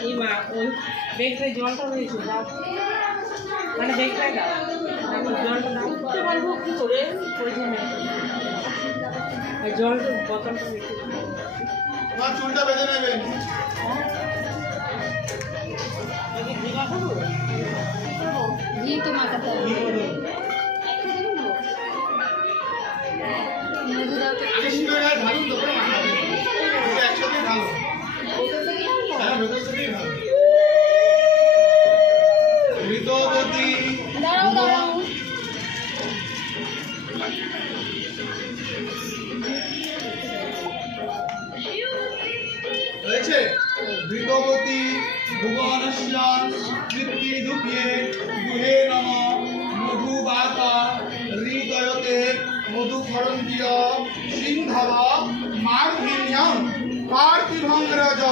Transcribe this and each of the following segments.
ওই বেগটায় জলটা হয়েছে দাও, মানে বেগটায় দাও, জলটা দাও বলবো কি করে ওই জলটা বোতলটা রেখে তোমার চুলটা বেঁধে নেবেন। ঘি তো মাখাতে হবে। মধু দাও তো। আগে সিঁদুর ঢালুন তো করে মাখাবেন। একসাথে ঢালুন। হ্যাঁ, ভেতর থেকেই ঢালুন। ঋতবতী দাঁড়াও রয়েছে ঋতবতী ভুবনস্যান কৃত্তি দুঃখে গুহে নম মধুবাতা হৃদয়তে মধুখরন্তীয় সিন্ধব মার্ধিন্যম পার্থিভং রজ।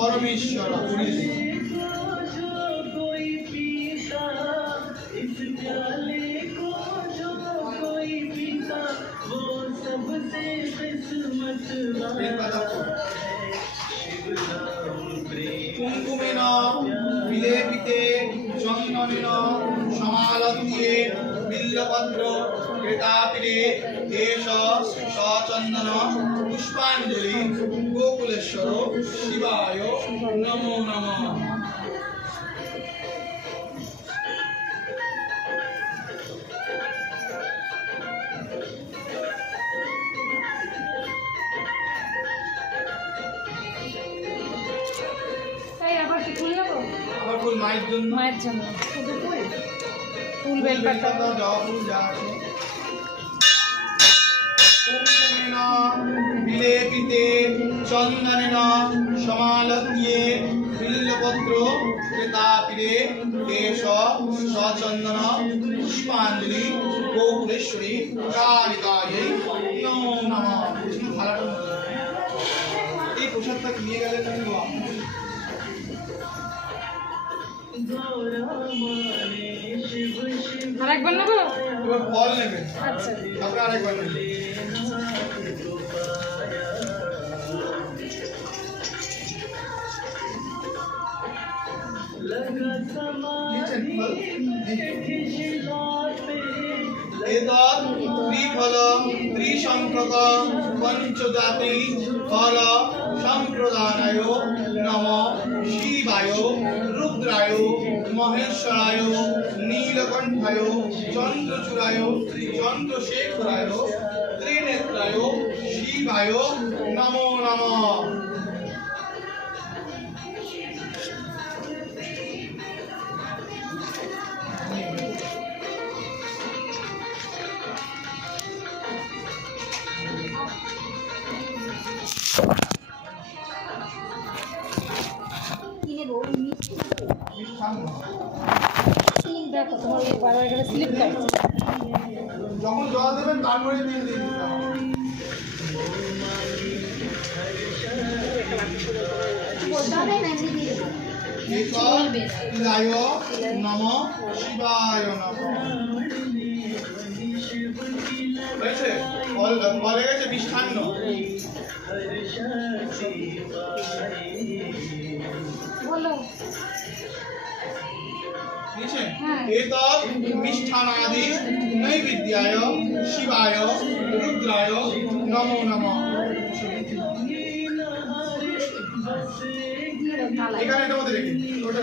परमेश्वर कुंकुमेन विलेपिते चंदनेन समालत्ये बिल्लपत्र कृतापिले एष सचंदन पुष्पांजलि गोकुलेश्वर शिवाय नमो नमः। ফুল মায়ের জন্য শুধু ফুল বেলপাতা জবা ফুল যা আছে কুঙ্কুমেন বিলেপিতে চন্দনেন সমালত্য়ে বিল্লপত্র কৃতাপিলে এষ সচন্দন পুষ্পাঞ্জলি গোকুলেশ্বরী কালিকাयै নমো নমঃ। এই প্রসাদটা নিয়ে গেলে তুমি আরেকবার নেবো, এবার ফল নেবেন। আচ্ছা আপনারা আরেকবার নেবেন। एतत् त्रिफल त्रिसंख्यक पंचजाति फल संप्रदानाय नमः शिवाय रुद्राय महेश्वराय नीलकंठाय चंद्रचूड़ाय चंद्रशेखराय त्रिनेत्राय शिवाय नमो नमः। দেখো তোমার 12 এখানে স্লিপ কাটছে। যখন জল দেবেন তার মধ্যে তেল দিয়ে দিতে হবে। শিবায় নমঃ শিবায় নমঃ। হয়েছে? বলে গেছে মিষ্টান্ন। বলো বুঝছেন? হ্যাঁ। এতৎ মিষ্টানাদি নৈবেদ্যায় শিবায় রুদ্রায় নমো নমঃ। এখানে এটা মধ্যে রেখে ওটা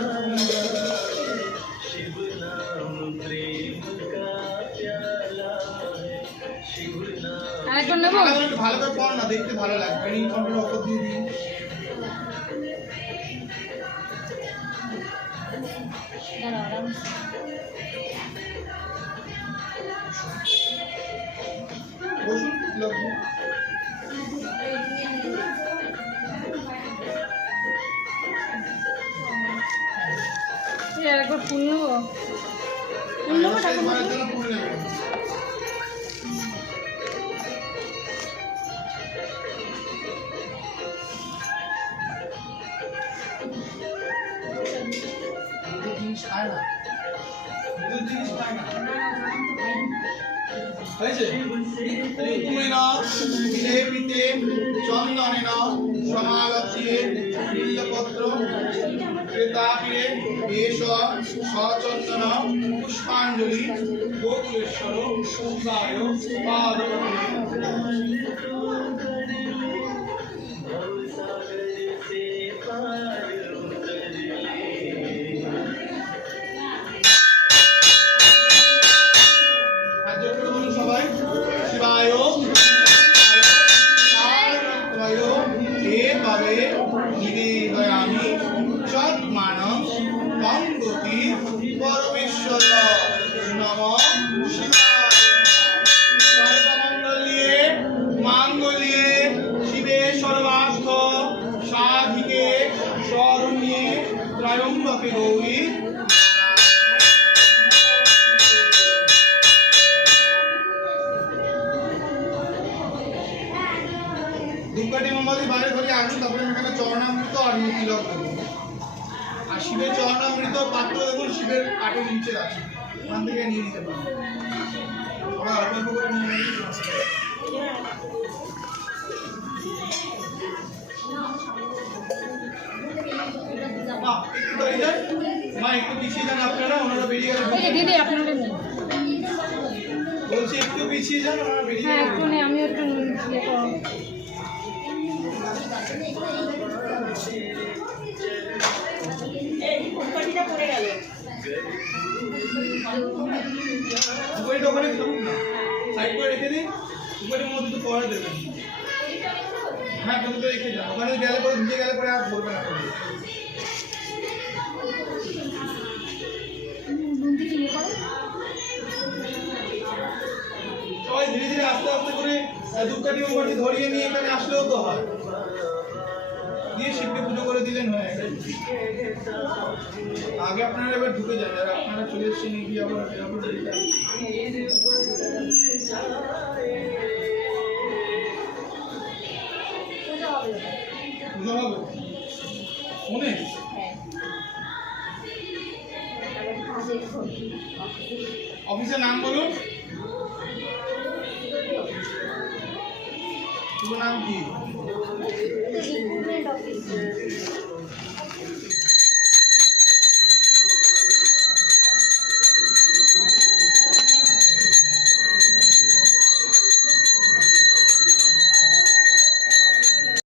আরেকবার নেবো একটু ভালো করে পড় না, দেখতে ভালো লাগবে। রিং কন্ট্রোল অফ দিয়ে দিন। দাঁড়াও আরামসে। বসুন লাগবে। আরেকবার ফুল নেবো শেষবারের জন্য পুরো নেবেন। জিনিস খায় না, জিনিস খায় না। হয়েছে? কুকুমেন দেবীতে চন্দনেন সমাগত্যে বিল্লপত্র ক্রেতাপে এষ সচন্দন পুষ্পাঞ্জলি গোকুলেশ্বর শিবায় পাদপদ্মে। সবাই শিবায় এভাবে নিবেদয়ামি চৎমানং তঙ্গতি পরমেশ্বর নমঃ শিবায়। সর্বমঙ্গল্যে মাঙ্গল্যে শিবে সর্বার্থ সাধিকে শরণ্যে ত্র্যম্বকে গৌরী। ধূপকাঠি মোমবাতি বাইরে ঘরে আনুন, তারপরে এখানে চরণামৃত আর তিলক দেবো। আর শিবের চরণামৃত পাত্র দেখুন শিবের কাঠের নিচে আছে, ওখান থেকে নিয়ে নিতে পারেন। আমরা অল্প অল্প করে নিয়ে নিই। একটু দাঁড়িয়ে যান মা, একটু পিছিয়ে যান আপনারা, ওনারা বেরিয়ে গেলে। ওই যে দিদি আপনারা নেই বলছি একটু পিছিয়ে যান, ওনারা বেরিয়ে হ্যাঁ গেলে। একটু নেই আমিও একটু ইয়ে করো ধূপকাঠিটা পড়ে গেল। ধূপকাঠিটা ওখানে থাকুক না, সাইড করে রেখে দিন। ধূপকাঠির মধ্যে তো পরে দেবেন। হ্যাঁ প্রথমে রেখে যান, ওখানে গেলে পরে ভিজে গেলে পরে আর ধরবে না। সবাই ধীরে ধীরে আস্তে আস্তে করে ধূপকাঠি মোমবাতি ধরিয়ে নিয়ে এখানে আসলেও তো হয়, দিয়ে শিবকে পুজো করে দিলেন হয়ে গেল। আগে আপনারা এবার ঢুকে যান, আর আপনারা চলে এসেছেন এগিয়ে আবার পুজো হবে মনে। অফিসের নাম বলুন, শুভ নাম কি?